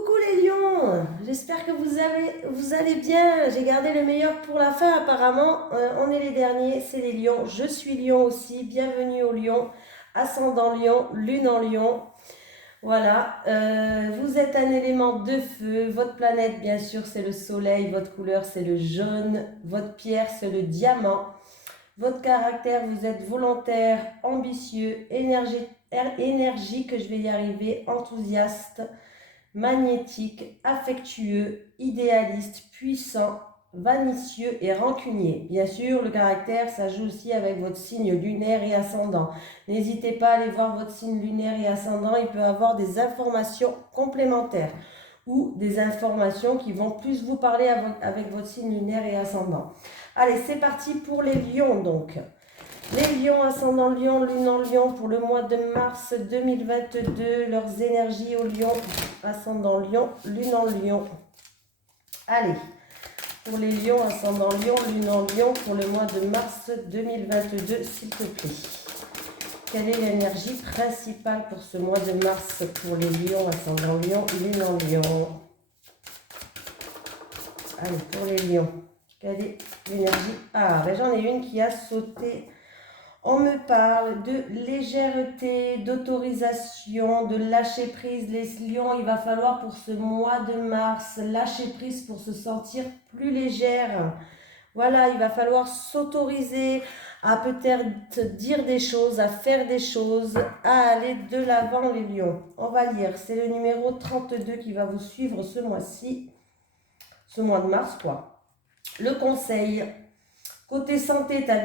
Coucou les lions, j'espère que vous allez bien. J'ai gardé le meilleur pour la fin apparemment. On est les derniers, c'est les lions. Je suis lion aussi, bienvenue aux lions. Ascendant lion, lune en lion. Voilà, vous êtes un élément de feu. Votre planète bien sûr c'est le soleil, votre couleur c'est le jaune, votre pierre c'est le diamant. Votre caractère, vous êtes volontaire, ambitieux, énergique, je vais y arriver, enthousiaste, magnétique, affectueux, idéaliste, puissant, vanicieux et rancunier. Bien sûr, le caractère, ça joue aussi avec votre signe lunaire et ascendant. N'hésitez pas à aller voir votre signe lunaire et ascendant, il peut avoir des informations complémentaires ou des informations qui vont plus vous parler avec votre signe lunaire et ascendant. Allez, c'est parti pour les lions donc. Les lions, ascendant lion, lune en lion pour le mois de mars 2022. Leurs énergies au lion, ascendant lion, lune en lion. Allez, pour les lions, ascendant lion, lune en lion pour le mois de mars 2022, s'il te plaît. Quelle est l'énergie principale pour ce mois de mars pour les lions, ascendant lion, lune en lion? Allez, pour les lions, quelle est l'énergie? Ah, ben j'en ai une qui a sauté. On me parle de légèreté, d'autorisation, de lâcher prise. Les lions, il va falloir pour ce mois de mars lâcher prise pour se sentir plus légère. Voilà, il va falloir s'autoriser à peut-être dire des choses, à faire des choses, à aller de l'avant les lions. On va lire, c'est le numéro 32 qui va vous suivre ce mois-ci, ce mois de mars quoi. Le conseil, côté santé, ta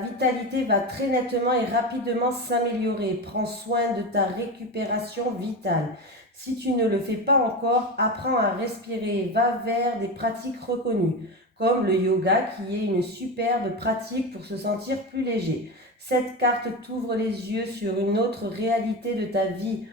vitalité va très nettement et rapidement s'améliorer. Prends soin de ta récupération vitale. Si tu ne le fais pas encore, apprends à respirer. Va vers des pratiques reconnues, comme le yoga qui est une superbe pratique pour se sentir plus léger. Cette carte t'ouvre les yeux sur une autre réalité de ta vie.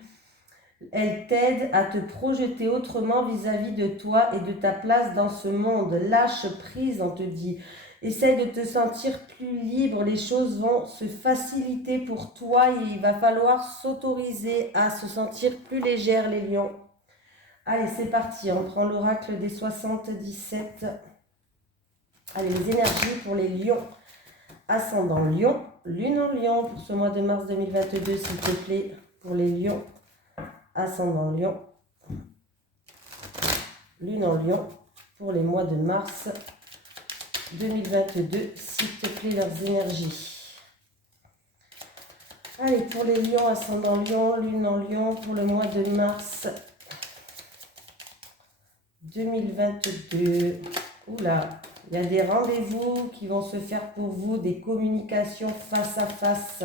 Elle t'aide à te projeter autrement vis-à-vis de toi et de ta place dans ce monde. Lâche prise, on te dit. Essaye de te sentir plus libre, les choses vont se faciliter pour toi et il va falloir s'autoriser à se sentir plus légère les lions. Allez, c'est parti, on prend l'oracle des 77. Allez, les énergies pour les lions. Ascendant lion, lune en lion pour ce mois de mars 2022, s'il te plaît, pour les lions. Ascendant lion, lune en lion pour les mois de mars 2022, s'il te plaît, leurs énergies. Allez, pour les lions, ascendant lion, lune en lion, pour le mois de mars 2022. Oula, il y a des rendez-vous qui vont se faire pour vous, des communications face à face,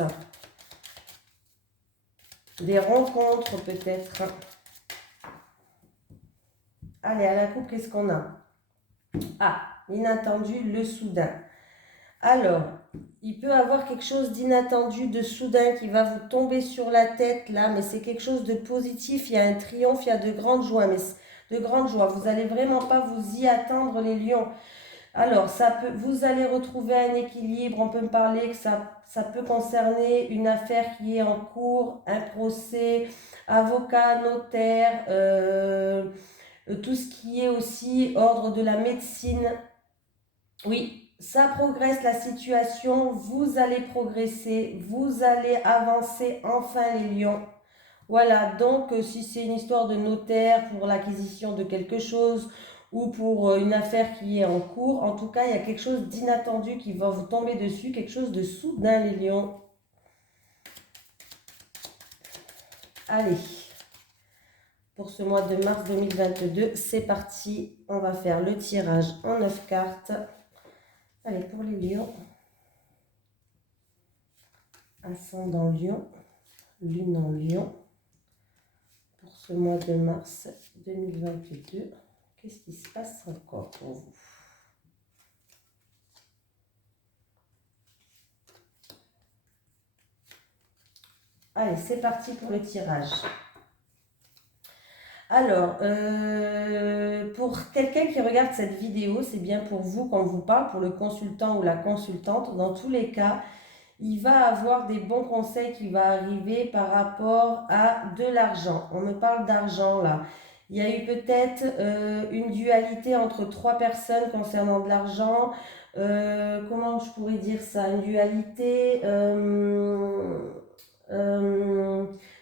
des rencontres peut-être. Allez, à la coupe, qu'est-ce qu'on a? Ah, l'inattendu, le soudain. Alors, il peut avoir quelque chose d'inattendu, de soudain qui va vous tomber sur la tête là, mais c'est quelque chose de positif. Il y a un triomphe, il y a de grandes joies, mais de grandes joies. Vous n'allez vraiment pas vous y attendre les lions. Alors, vous allez retrouver un équilibre. On peut me parler que ça peut concerner une affaire qui est en cours, un procès, avocat, notaire, tout ce qui est aussi ordre de la médecine. Oui, ça progresse la situation, vous allez progresser, vous allez avancer enfin les lions. Voilà, donc si c'est une histoire de notaire pour l'acquisition de quelque chose ou pour une affaire qui est en cours, en tout cas, il y a quelque chose d'inattendu qui va vous tomber dessus, quelque chose de soudain les lions. Allez. Pour ce mois de mars 2022, c'est parti. On va faire le tirage en 9 cartes. Allez, pour les lions. Ascendant lion, lune en lion. Pour ce mois de mars 2022, qu'est-ce qui se passe encore pour vous? Allez, c'est parti pour le tirage. Alors, pour quelqu'un qui regarde cette vidéo, c'est bien pour vous qu'on vous parle, pour le consultant ou la consultante. Dans tous les cas, il va avoir des bons conseils qui vont arriver par rapport à de l'argent. On me parle d'argent là. Il y a eu peut-être une dualité entre 3 personnes concernant de l'argent. Comment je pourrais dire ça? Une dualité,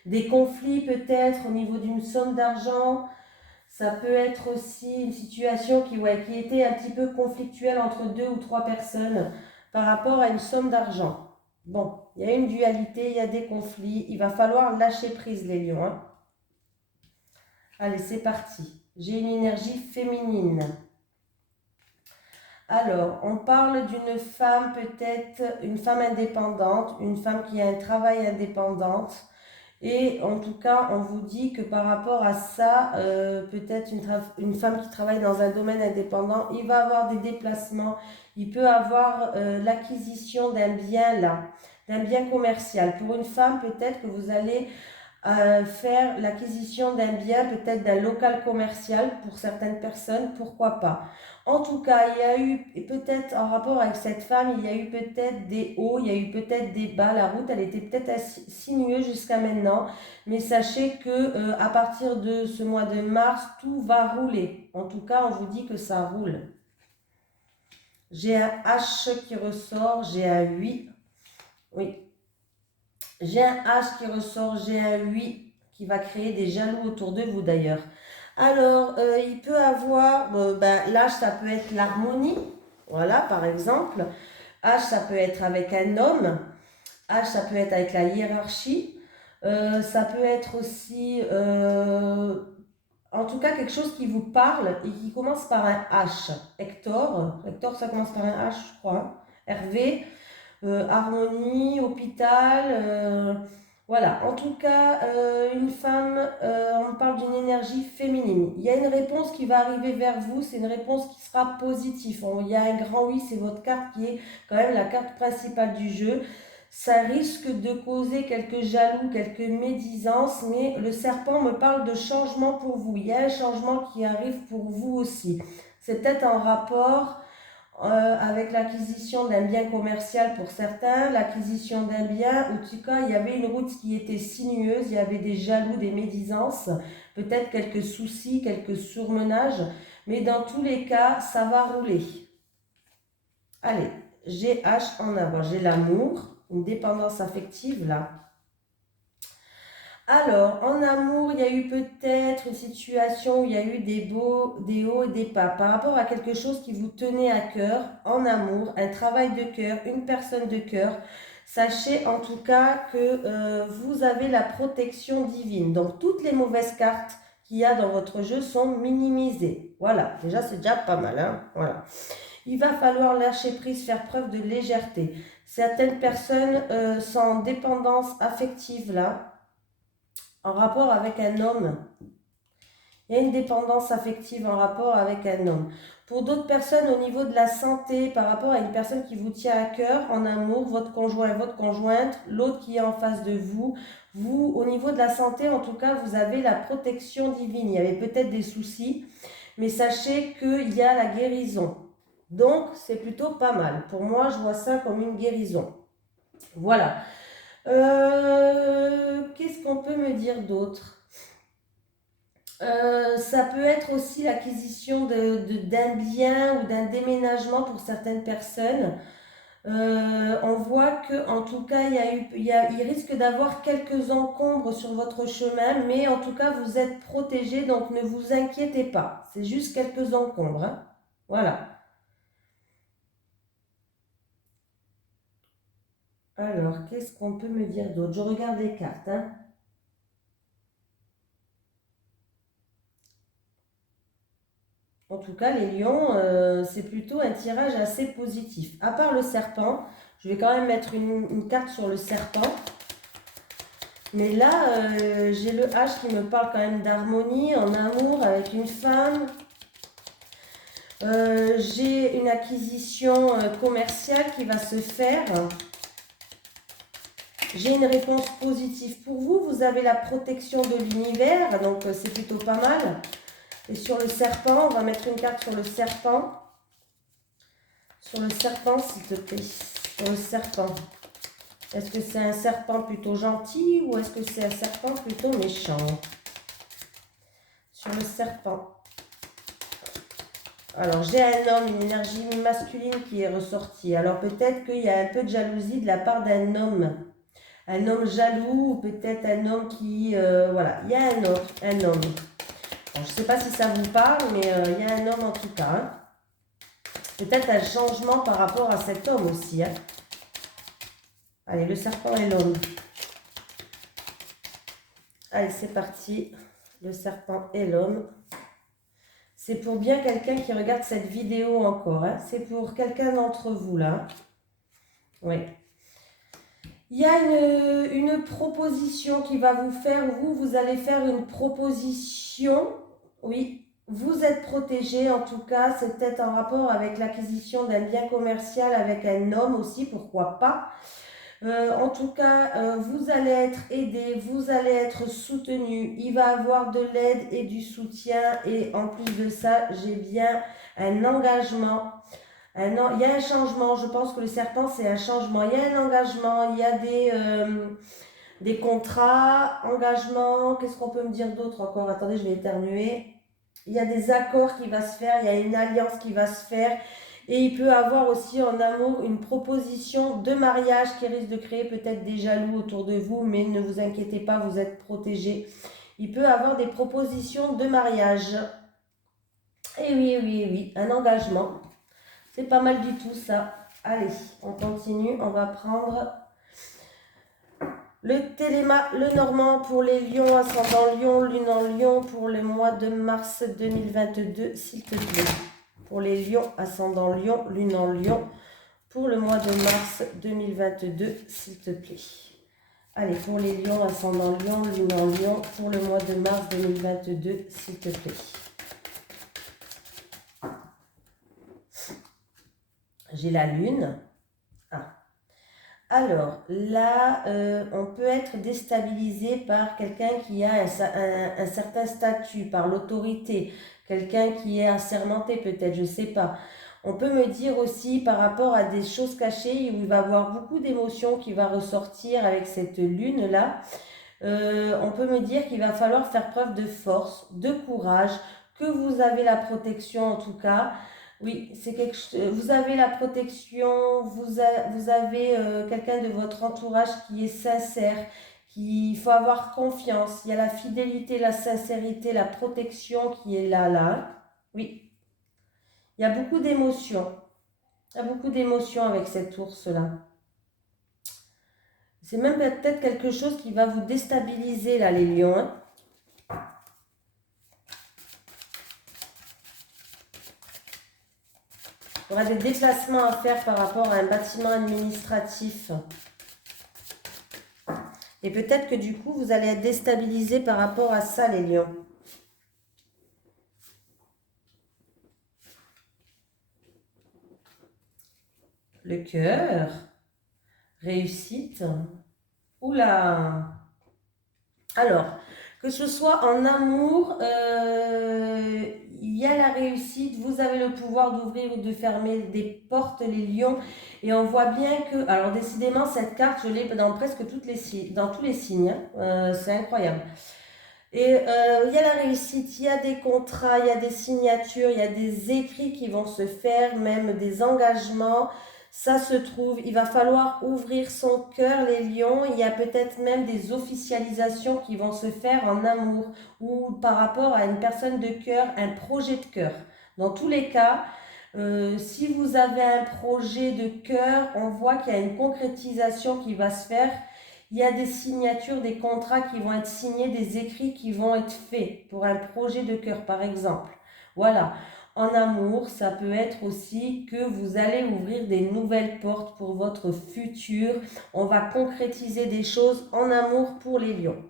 des conflits peut-être au niveau d'une somme d'argent. Ça peut être aussi une situation qui était un petit peu conflictuelle entre 2 ou 3 personnes par rapport à une somme d'argent. Bon, il y a une dualité, il y a des conflits. Il va falloir lâcher prise, les lions, hein. Allez, c'est parti. J'ai une énergie féminine. Alors, on parle d'une femme, peut-être une femme indépendante, une femme qui a un travail indépendant. Et en tout cas, on vous dit que par rapport à ça, peut-être une femme qui travaille dans un domaine indépendant, il va avoir des déplacements, il peut avoir l'acquisition d'un bien là, d'un bien commercial. Pour une femme, peut-être que vous allez faire l'acquisition d'un bien, peut-être d'un local commercial pour certaines personnes, pourquoi pas. En tout cas, il y a eu, peut-être en rapport avec cette femme, il y a eu peut-être des hauts, il y a eu peut-être des bas. La route, elle était peut-être sinueuse jusqu'à maintenant, mais sachez que à partir de ce mois de mars, tout va rouler. En tout cas, on vous dit que ça roule. J'ai un H qui ressort, j'ai un 8. Oui. J'ai un H qui ressort, j'ai un 8 qui va créer des jaloux autour de vous d'ailleurs. Alors, il peut avoir, l'H, ça peut être l'harmonie, voilà, par exemple. H, ça peut être avec un homme. H, ça peut être avec la hiérarchie. Ça peut être aussi, en tout cas, quelque chose qui vous parle et qui commence par un H. Hector, ça commence par un H, je crois, hein. Hervé, harmonie, hôpital, voilà. En tout cas, une femme, on parle d'une énergie féminine. Il y a une réponse qui va arriver vers vous, c'est une réponse qui sera positive. Il y a un grand oui, c'est votre carte qui est quand même la carte principale du jeu. Ça risque de causer quelques jaloux, quelques médisances, mais le serpent me parle de changement pour vous. Il y a un changement qui arrive pour vous aussi. C'est peut-être en rapport avec l'acquisition d'un bien commercial pour certains, l'acquisition d'un bien, en tout cas, il y avait une route qui était sinueuse, il y avait des jaloux, des médisances, peut-être quelques soucis, quelques surmenages, mais dans tous les cas, ça va rouler. Allez, j'ai H en avant, j'ai l'amour, une dépendance affective là. Alors, en amour, il y a eu peut-être une situation où il y a eu des hauts et des bas. Par rapport à quelque chose qui vous tenait à cœur, en amour, un travail de cœur, une personne de cœur, sachez en tout cas que vous avez la protection divine. Donc, toutes les mauvaises cartes qu'il y a dans votre jeu sont minimisées. Voilà, déjà c'est déjà pas mal, hein. Voilà. Il va falloir lâcher prise, faire preuve de légèreté. Certaines personnes sont en dépendance affective là, en rapport avec un homme. Il y a une dépendance affective en rapport avec un homme. Pour d'autres personnes, au niveau de la santé, par rapport à une personne qui vous tient à cœur, en amour, votre conjoint, votre conjointe, l'autre qui est en face de vous, vous, au niveau de la santé, en tout cas, vous avez la protection divine. Il y avait peut-être des soucis, mais sachez qu'il y a la guérison. Donc, c'est plutôt pas mal. Pour moi, je vois ça comme une guérison. Voilà. Qu'est-ce qu'on peut me dire d'autre? Ça peut être aussi l'acquisition d'un bien ou d'un déménagement pour certaines personnes. On voit que en tout cas, il risque d'avoir quelques encombres sur votre chemin, mais en tout cas, vous êtes protégé, donc ne vous inquiétez pas. C'est juste quelques encombres, hein. Voilà. Alors, qu'est-ce qu'on peut me dire d'autre? Je regarde les cartes, hein. En tout cas, les lions, c'est plutôt un tirage assez positif. À part le serpent, je vais quand même mettre une carte sur le serpent. Mais là, j'ai le H qui me parle quand même d'harmonie, en amour, avec une femme. J'ai une acquisition commerciale qui va se faire. J'ai une réponse positive pour vous. Vous avez la protection de l'univers, donc c'est plutôt pas mal. Et sur le serpent, on va mettre une carte sur le serpent. Sur le serpent, s'il te plaît. Sur le serpent. Est-ce que c'est un serpent plutôt gentil ou est-ce que c'est un serpent plutôt méchant? sur le serpent. Alors, j'ai un homme, une énergie masculine qui est ressortie. Alors, peut-être qu'il y a un peu de jalousie de la part d'un homme. Un homme jaloux ou peut-être un homme qui... voilà, il y a un homme. Bon, je ne sais pas si ça vous parle, mais il y a un homme en tout cas. Hein. Peut-être un changement par rapport à cet homme aussi. Hein. Allez, le serpent et l'homme. Allez, c'est parti. Le serpent et l'homme. C'est pour bien quelqu'un qui regarde cette vidéo encore. Hein. C'est pour quelqu'un d'entre vous, là. Oui. Il y a une proposition qui va vous faire. Vous allez faire une proposition. Oui, vous êtes protégé. En tout cas, c'est peut-être en rapport avec l'acquisition d'un bien commercial avec un homme aussi. Pourquoi pas. En tout cas, vous allez être aidé, vous allez être soutenu, il va avoir de l'aide et du soutien et en plus de ça, j'ai bien un engagement, il y a un changement, je pense que le serpent c'est un changement, il y a un engagement, il y a des contrats, engagements, qu'est-ce qu'on peut me dire d'autre encore? Attendez, je vais éternuer. Il y a des accords qui vont se faire, il y a une alliance qui va se faire. Et il peut avoir aussi en amour une proposition de mariage qui risque de créer peut-être des jaloux autour de vous, mais ne vous inquiétez pas, vous êtes protégés. Il peut avoir des propositions de mariage. Et oui, oui, oui, un engagement. C'est pas mal du tout ça. Allez, on continue, on va prendre le téléma, le normand pour les lions, ascendant lion, lune en lion pour le mois de mars 2022, s'il te plaît. Pour les lions, ascendant lion, lune en lion, pour le mois de mars 2022, s'il te plaît. Allez, pour les lions, ascendant lion, lune en lion, pour le mois de mars 2022, s'il te plaît. J'ai la lune. Ah. Alors, là, on peut être déstabilisé par quelqu'un qui a un certain statut, par l'autorité, quelqu'un qui est assermenté peut-être, je ne sais pas. On peut me dire aussi par rapport à des choses cachées où il va y avoir beaucoup d'émotions qui va ressortir avec cette lune-là. On peut me dire qu'il va falloir faire preuve de force, de courage, que vous avez la protection en tout cas. Oui, c'est quelque chose. Vous avez la protection, vous avez quelqu'un de votre entourage qui est sincère, il faut avoir confiance. Il y a la fidélité, la sincérité, la protection qui est là. Oui, il y a beaucoup d'émotions. Il y a beaucoup d'émotions avec cet ours-là. C'est même peut-être quelque chose qui va vous déstabiliser là, les lions. Hein. Il y aura des déplacements à faire par rapport à un bâtiment administratif. Et peut-être que du coup, vous allez être déstabilisé par rapport à ça, les lions. Le cœur. Réussite. Oula. Alors, que ce soit en amour, il y a la réussite, vous avez le pouvoir d'ouvrir ou de fermer des portes, les lions, et on voit bien que, alors décidément, cette carte, je l'ai dans presque dans tous les signes, c'est incroyable. Et il y a la réussite, il y a des contrats, il y a des signatures, il y a des écrits qui vont se faire, même des engagements. Ça se trouve, il va falloir ouvrir son cœur, les lions. Il y a peut-être même des officialisations qui vont se faire en amour ou par rapport à une personne de cœur, un projet de cœur. Dans tous les cas, si vous avez un projet de cœur, on voit qu'il y a une concrétisation qui va se faire. Il y a des signatures, des contrats qui vont être signés, des écrits qui vont être faits pour un projet de cœur, par exemple. Voilà. En amour, ça peut être aussi que vous allez ouvrir des nouvelles portes pour votre futur. On va concrétiser des choses en amour pour les lions.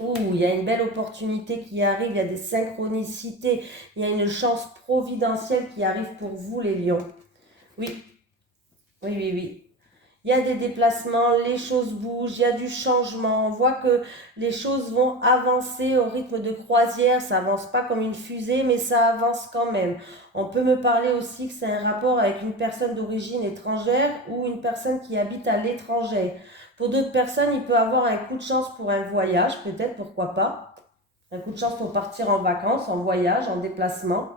Ouh, il y a une belle opportunité qui arrive, il y a des synchronicités, il y a une chance providentielle qui arrive pour vous les lions. Oui, oui, oui, oui. Il y a des déplacements, les choses bougent, il y a du changement. On voit que les choses vont avancer au rythme de croisière. Ça avance pas comme une fusée, mais ça avance quand même. On peut me parler aussi que c'est un rapport avec une personne d'origine étrangère ou une personne qui habite à l'étranger. Pour d'autres personnes, il peut avoir un coup de chance pour un voyage, peut-être, pourquoi pas. Un coup de chance pour partir en vacances, en voyage, en déplacement.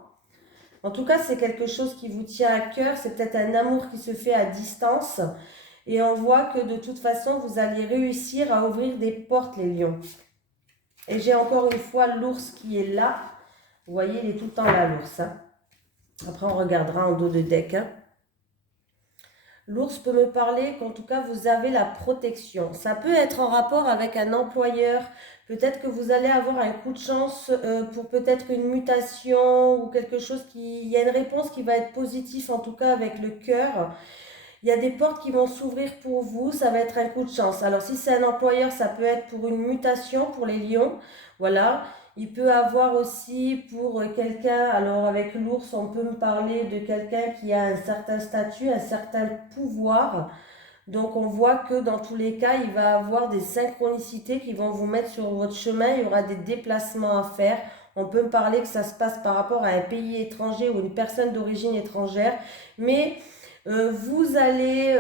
En tout cas, c'est quelque chose qui vous tient à cœur. C'est peut-être un amour qui se fait à distance. Et on voit que de toute façon, vous allez réussir à ouvrir des portes, les lions. Et j'ai encore une fois l'ours qui est là. Vous voyez, il est tout le temps là, l'ours. Hein. Après, on regardera en dos de deck. Hein. L'ours peut me parler qu'en tout cas, vous avez la protection. Ça peut être en rapport avec un employeur. Peut-être que vous allez avoir un coup de chance pour peut-être une mutation ou quelque chose qui... Il y a une réponse qui va être positive, en tout cas avec le cœur. Il y a des portes qui vont s'ouvrir pour vous, ça va être un coup de chance. Alors si c'est un employeur, ça peut être pour une mutation pour les lions, voilà. Il peut avoir aussi pour quelqu'un, alors avec l'ours, on peut me parler de quelqu'un qui a un certain statut, un certain pouvoir. Donc on voit que dans tous les cas, il va avoir des synchronicités qui vont vous mettre sur votre chemin, il y aura des déplacements à faire. On peut me parler que ça se passe par rapport à un pays étranger ou une personne d'origine étrangère, mais... vous allez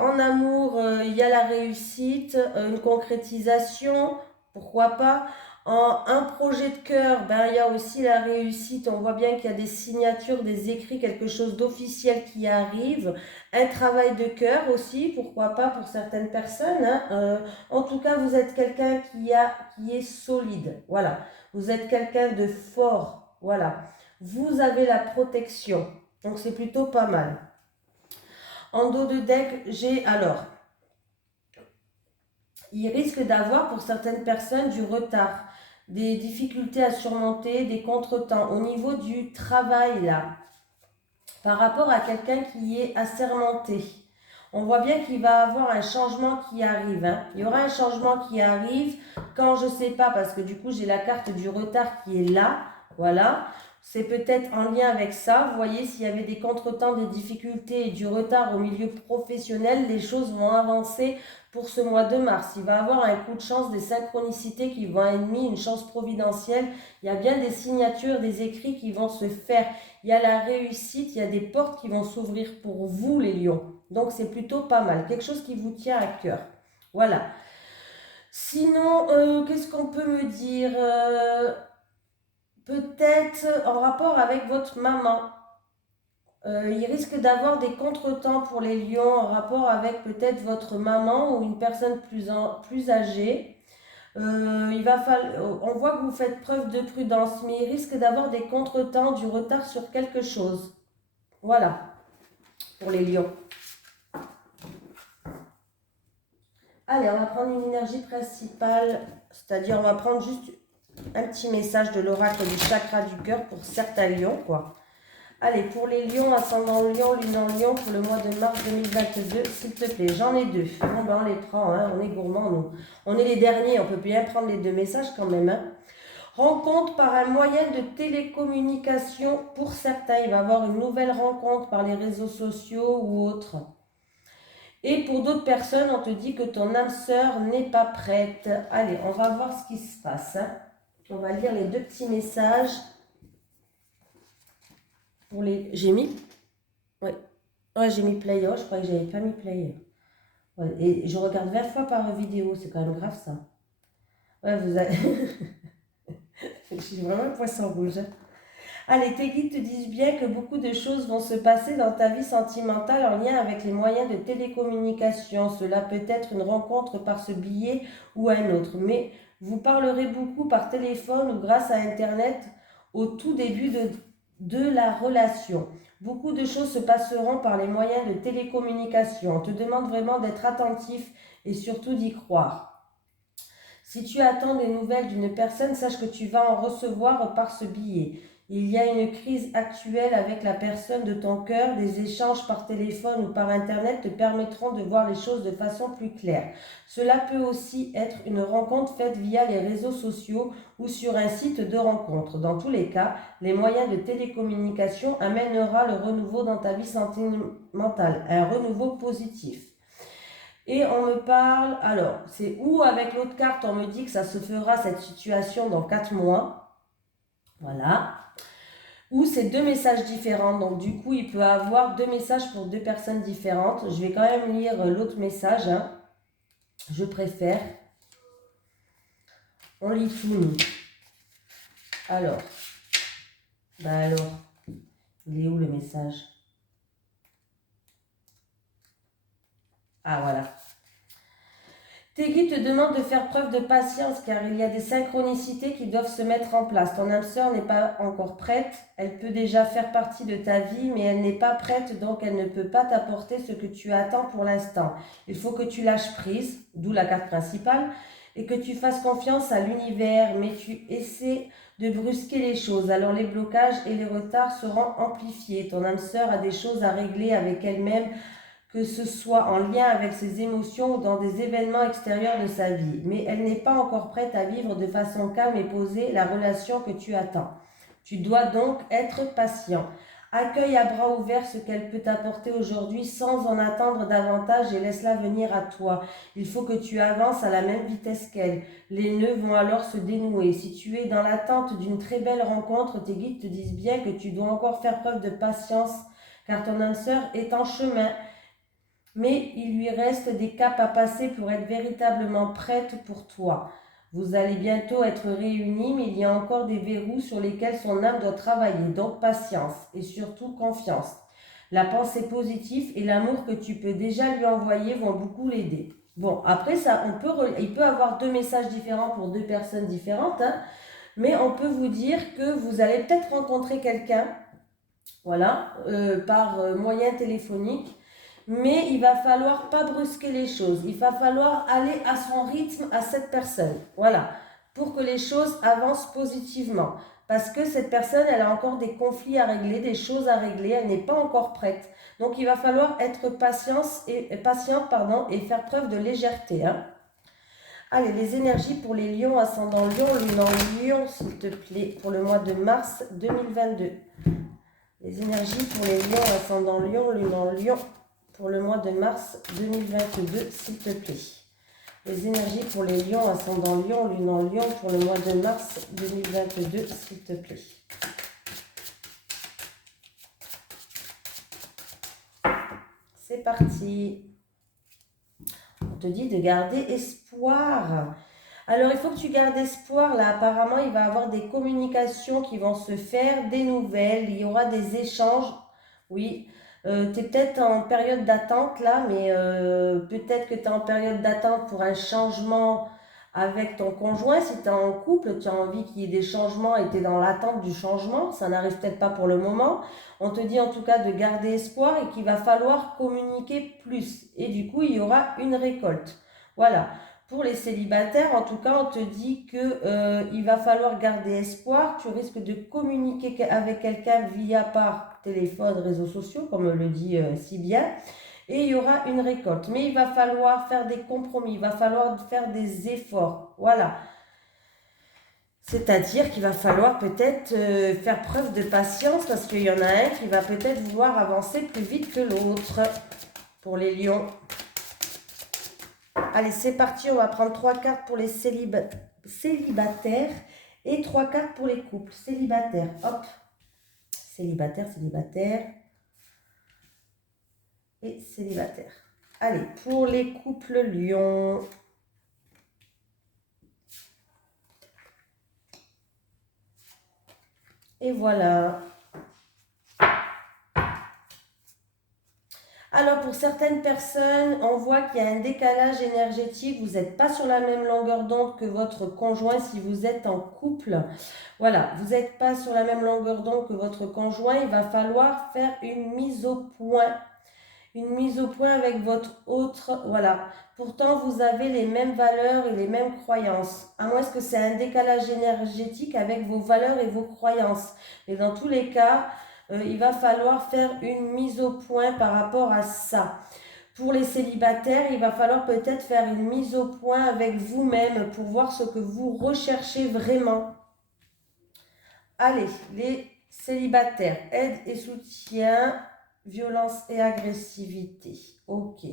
en amour, il y a la réussite, une concrétisation, pourquoi pas. En un projet de cœur, ben, il y a aussi la réussite. On voit bien qu'il y a des signatures, des écrits, quelque chose d'officiel qui arrive. Un travail de cœur aussi, pourquoi pas pour certaines personnes. Hein. En tout cas, vous êtes quelqu'un qui est solide. Voilà. Vous êtes quelqu'un de fort. Voilà. Vous avez la protection. Donc, c'est plutôt pas mal. En dos de deck, j'ai alors, il risque d'avoir pour certaines personnes du retard, des difficultés à surmonter, des contretemps au niveau du travail là, par rapport à quelqu'un qui est assermenté. On voit bien qu'il va avoir un changement qui arrive. Hein. Il y aura un changement qui arrive quand je ne sais pas, parce que du coup j'ai la carte du retard qui est là. Voilà. C'est peut-être en lien avec ça. Vous voyez, s'il y avait des contretemps, des difficultés et du retard au milieu professionnel, les choses vont avancer pour ce mois de mars. Il va avoir un coup de chance, des synchronicités qui vont être mis, une chance providentielle. Il y a bien des signatures, des écrits qui vont se faire. Il y a la réussite, il y a des portes qui vont s'ouvrir pour vous, les lions. Donc, c'est plutôt pas mal. Quelque chose qui vous tient à cœur. Voilà. Sinon, qu'est-ce qu'on peut me dire peut-être en rapport avec votre maman. Il risque d'avoir des contretemps pour les lions en rapport avec peut-être votre maman ou une personne plus âgée. On voit que vous faites preuve de prudence, mais il risque d'avoir des contretemps, du retard sur quelque chose. Voilà, pour les lions. Allez, on va prendre une énergie principale, c'est-à-dire on va prendre juste un petit message de l'oracle du chakra du cœur pour certains lions, quoi. Allez, pour les lions, ascendant lion, lune en lion, pour le mois de mars 2022, s'il te plaît, j'en ai deux. Bon, ben, on les prend, hein, on est gourmands, nous. On est les derniers, on peut bien prendre les deux messages quand même. Hein. Rencontre par un moyen de télécommunication pour certains. Il va y avoir une nouvelle rencontre par les réseaux sociaux ou autres. Et pour d'autres personnes, on te dit que ton âme sœur n'est pas prête. Allez, on va voir ce qui se passe. Hein. On va lire les deux petits messages. Pour les... J'ai mis... Ouais, j'ai mis play. Oh, je croyais que j'avais pas mis play. Ouais, et je regarde 20 fois par vidéo. C'est quand même grave, ça. Ouais, vous avez... Je suis vraiment un poisson rouge. Allez, tes guides te disent bien que beaucoup de choses vont se passer dans ta vie sentimentale en lien avec les moyens de télécommunication. Cela peut être une rencontre par ce billet ou un autre. Mais vous parlerez beaucoup par téléphone ou grâce à Internet au tout début de la relation. Beaucoup de choses se passeront par les moyens de télécommunication. On te demande vraiment d'être attentif et surtout d'y croire. Si tu attends des nouvelles d'une personne, sache que tu vas en recevoir par ce billet. Il y a une crise actuelle avec la personne de ton cœur. Des échanges par téléphone ou par Internet te permettront de voir les choses de façon plus claire. Cela peut aussi être une rencontre faite via les réseaux sociaux ou sur un site de rencontre. Dans tous les cas, les moyens de télécommunication amènera le renouveau dans ta vie sentimentale, un renouveau positif. Et on me parle, alors, c'est où avec l'autre carte, on me dit que ça se fera cette situation dans 4 mois. Voilà. Ou c'est deux messages différents. Donc, du coup, il peut avoir deux messages pour deux personnes différentes. Je vais quand même lire l'autre message. Hein. Je préfère. On lit tout, nous. Alors, il est où le message? Ah, voilà. Tes guides te demandent de faire preuve de patience car il y a des synchronicités qui doivent se mettre en place. Ton âme sœur n'est pas encore prête. Elle peut déjà faire partie de ta vie, mais elle n'est pas prête, donc elle ne peut pas t'apporter ce que tu attends pour l'instant. Il faut que tu lâches prise, d'où la carte principale, et que tu fasses confiance à l'univers, mais tu essaies de brusquer les choses. Alors les blocages et les retards seront amplifiés. Ton âme sœur a des choses à régler avec elle-même, que ce soit en lien avec ses émotions ou dans des événements extérieurs de sa vie. Mais elle n'est pas encore prête à vivre de façon calme et posée la relation que tu attends. Tu dois donc être patient. Accueille à bras ouverts ce qu'elle peut t'apporter aujourd'hui sans en attendre davantage et laisse-la venir à toi. Il faut que tu avances à la même vitesse qu'elle. Les nœuds vont alors se dénouer. Si tu es dans l'attente d'une très belle rencontre, tes guides te disent bien que tu dois encore faire preuve de patience car ton âme sœur est en chemin. Mais il lui reste des caps à passer pour être véritablement prête pour toi. Vous allez bientôt être réunis, mais il y a encore des verrous sur lesquels son âme doit travailler. Donc patience et surtout confiance. La pensée positive et l'amour que tu peux déjà lui envoyer vont beaucoup l'aider. Bon, après ça, il peut avoir deux messages différents pour deux personnes différentes, hein, mais on peut vous dire que vous allez peut-être rencontrer quelqu'un, voilà, par moyen téléphonique. Mais il va falloir pas brusquer les choses. Il va falloir aller à son rythme à cette personne. Voilà. Pour que les choses avancent positivement. Parce que cette personne, elle a encore des conflits à régler, des choses à régler. Elle n'est pas encore prête. Donc, il va falloir être patiente et faire preuve de légèreté. Hein. Allez, les énergies pour les lions, ascendant lion, lune en lion, s'il te plaît, pour le mois de mars 2022. Les énergies pour les lions, ascendant lion, lune en lion, pour le mois de mars 2022, s'il te plaît. Les énergies pour les lions, ascendant lion, lune en lion, pour le mois de mars 2022, s'il te plaît. C'est parti. On te dit de garder espoir. Alors, il faut que tu gardes espoir. Là, apparemment, il va y avoir des communications qui vont se faire, des nouvelles. Il y aura des échanges. Oui. Tu es peut-être en période d'attente là, mais peut-être que tu es en période d'attente pour un changement avec ton conjoint. Si tu es en couple, tu as envie qu'il y ait des changements et tu es dans l'attente du changement. Ça n'arrive peut-être pas pour le moment. On te dit en tout cas de garder espoir et qu'il va falloir communiquer plus. Et du coup, il y aura une récolte. Voilà. Pour les célibataires, en tout cas, on te dit que il va falloir garder espoir. Tu risques de communiquer avec quelqu'un via par téléphone, réseaux sociaux, comme le dit si bien. Et il y aura une récolte. Mais il va falloir faire des compromis. Il va falloir faire des efforts. Voilà. C'est-à-dire qu'il va falloir peut-être faire preuve de patience parce qu'il y en a un qui va peut-être vouloir avancer plus vite que l'autre. Pour les lions. Allez, c'est parti, on va prendre 3 cartes pour les célibataires et 3 cartes pour les couples. Célibataires, hop. Célibataire et célibataire. Allez, pour les couples lions. Et voilà. Alors, pour certaines personnes, on voit qu'il y a un décalage énergétique. Vous n'êtes pas sur la même longueur d'onde que votre conjoint si vous êtes en couple. Voilà, vous n'êtes pas sur la même longueur d'onde que votre conjoint. Il va falloir faire une mise au point. Une mise au point avec votre autre. Voilà. Pourtant, vous avez les mêmes valeurs et les mêmes croyances. À moins que c'est un décalage énergétique avec vos valeurs et vos croyances. Mais dans tous les cas, il va falloir faire une mise au point par rapport à ça. Pour les célibataires, il va falloir peut-être faire une mise au point avec vous-même pour voir ce que vous recherchez vraiment. Allez, les célibataires, aide et soutien, violence et agressivité. Ok.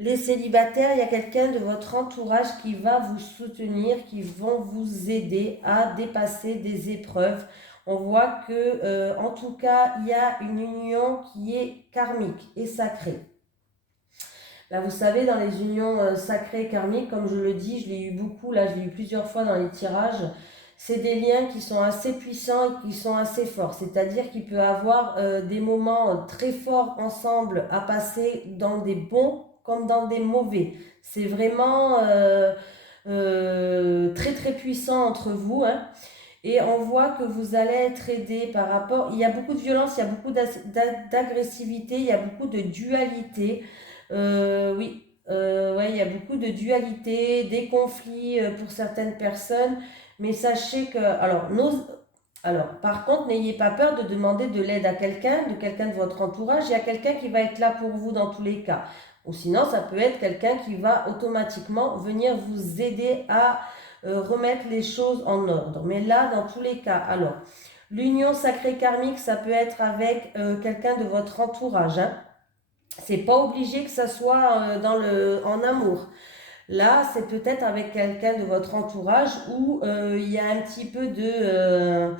Les célibataires, il y a quelqu'un de votre entourage qui va vous soutenir, qui vont vous aider à dépasser des épreuves. On voit que, en tout cas, il y a une union qui est karmique et sacrée. Là, vous savez, dans les unions sacrées et karmiques, comme je le dis, je l'ai eu beaucoup, là, je l'ai eu plusieurs fois dans les tirages. c'est des liens qui sont assez puissants et qui sont assez forts. C'est-à-dire qu'il peut y avoir des moments très forts ensemble à passer dans des bons comme dans des mauvais. C'est vraiment très très puissant entre vous, hein. Et on voit que vous allez être aidé par rapport... Il y a beaucoup de violence, il y a beaucoup d'agressivité, il y a beaucoup de dualité. Oui, ouais, il y a beaucoup de dualité, des conflits pour certaines personnes. Mais sachez que... Alors, par contre, n'ayez pas peur de demander de l'aide à quelqu'un, de quelqu'un de votre entourage. Il y a quelqu'un qui va être là pour vous dans tous les cas. Ou sinon, ça peut être quelqu'un qui va automatiquement venir vous aider à remettre les choses en ordre. Mais là, dans tous les cas, alors, l'union sacrée karmique, ça peut être avec quelqu'un de votre entourage, hein. C'est pas obligé que ça soit en amour. Là, c'est peut-être avec quelqu'un de votre entourage où il y a un petit peu de...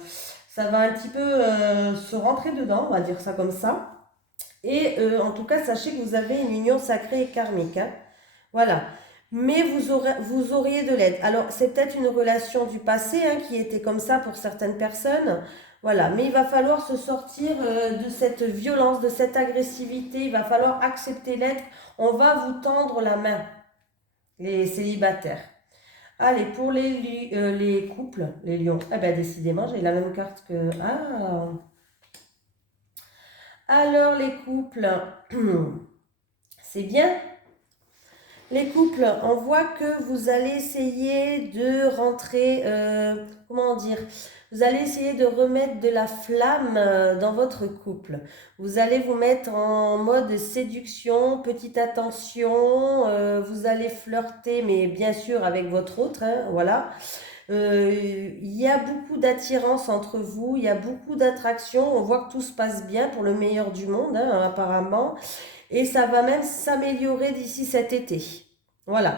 ça va un petit peu se rentrer dedans, on va dire ça comme ça. Et en tout cas, sachez que vous avez une union sacrée et karmique, hein. Voilà. Mais vous auriez de l'aide. Alors, c'est peut-être une relation du passé, hein, qui était comme ça pour certaines personnes. Voilà. Mais il va falloir se sortir de cette violence, de cette agressivité. Il va falloir accepter l'aide. On va vous tendre la main, les célibataires. Allez, pour les couples, les lions. Eh bien, décidément, j'ai la même carte que... Ah. Alors, les couples, c'est bien. Les couples, on voit que vous allez essayer de rentrer, comment dire, vous allez essayer de remettre de la flamme dans votre couple. Vous allez vous mettre en mode séduction, petite attention, vous allez flirter, mais bien sûr avec votre autre, hein, voilà. Il y a beaucoup d'attirance entre vous, il y a beaucoup d'attraction, on voit que tout se passe bien pour le meilleur du monde, hein, apparemment. Et ça va même s'améliorer d'ici cet été. Voilà.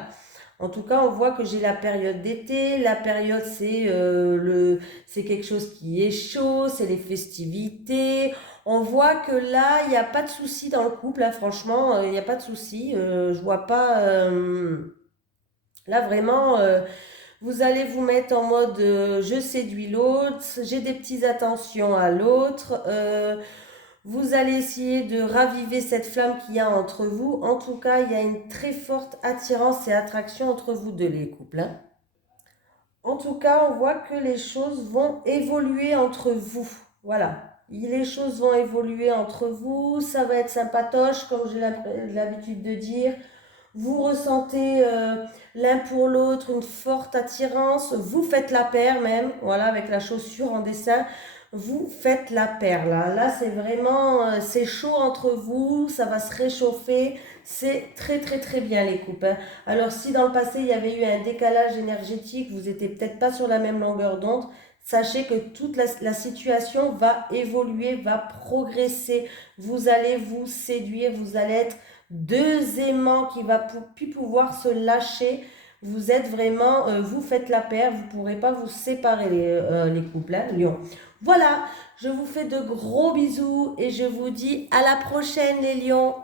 En tout cas, on voit que j'ai la période d'été. La période, c'est quelque chose qui est chaud, c'est les festivités. On voit que là, il n'y a pas de souci dans le couple, là, franchement, il n'y a pas de souci. Je vois pas... là, vraiment, vous allez vous mettre en mode je séduis l'autre, j'ai des petites attentions à l'autre. Vous allez essayer de raviver cette flamme qu'il y a entre vous. En tout cas, il y a une très forte attirance et attraction entre vous deux, les couples, hein. En tout cas, on voit que les choses vont évoluer entre vous. Voilà. Les choses vont évoluer entre vous. Ça va être sympatoche, comme j'ai l'habitude de dire. Vous ressentez l'un pour l'autre une forte attirance. Vous faites la paire même. Voilà, avec la chaussure en dessin. Vous faites la paire là. Là, c'est vraiment, c'est chaud entre vous, ça va se réchauffer. C'est très très très bien les couples, hein. Alors si dans le passé il y avait eu un décalage énergétique, vous n'étiez peut-être pas sur la même longueur d'onde, sachez que toute la situation va évoluer, va progresser. Vous allez vous séduire, vous allez être deux aimants qui va plus pouvoir se lâcher. Vous êtes vraiment, vous faites la paire, vous ne pourrez pas vous séparer les couples, hein, Lion. Voilà, je vous fais de gros bisous et je vous dis à la prochaine les lions.